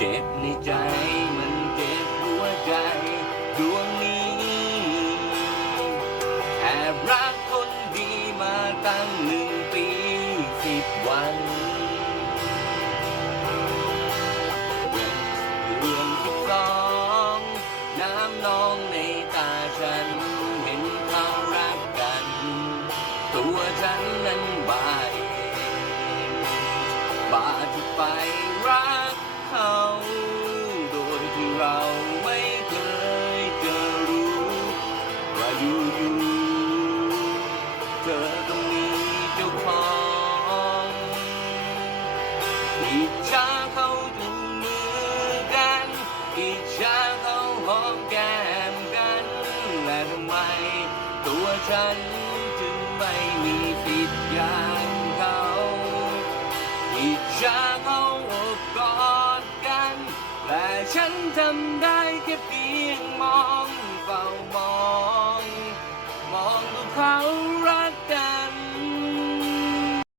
เจ็บในใจมันเจ็บหัวใจดวงนี้แอบรักคนดีมาตั้งหนึ่งปีสิบวันเรื่องที่สองน้ำนองในตาฉันเห็นเขารักกัน ตัวฉันนั้นบาดบาดไปรักเขา ธอต้องมีเจ้าของอิจฉาเขาจูงมือกันอิจฉาเขาหอมแก้มกัน และทำไมตัวฉันจึงไม่มีสิทธิ์อย่างเขาอิจฉาเขาอบกอดกัน แต่ฉันทำได้แค่เพียงมองเฝ้ามอง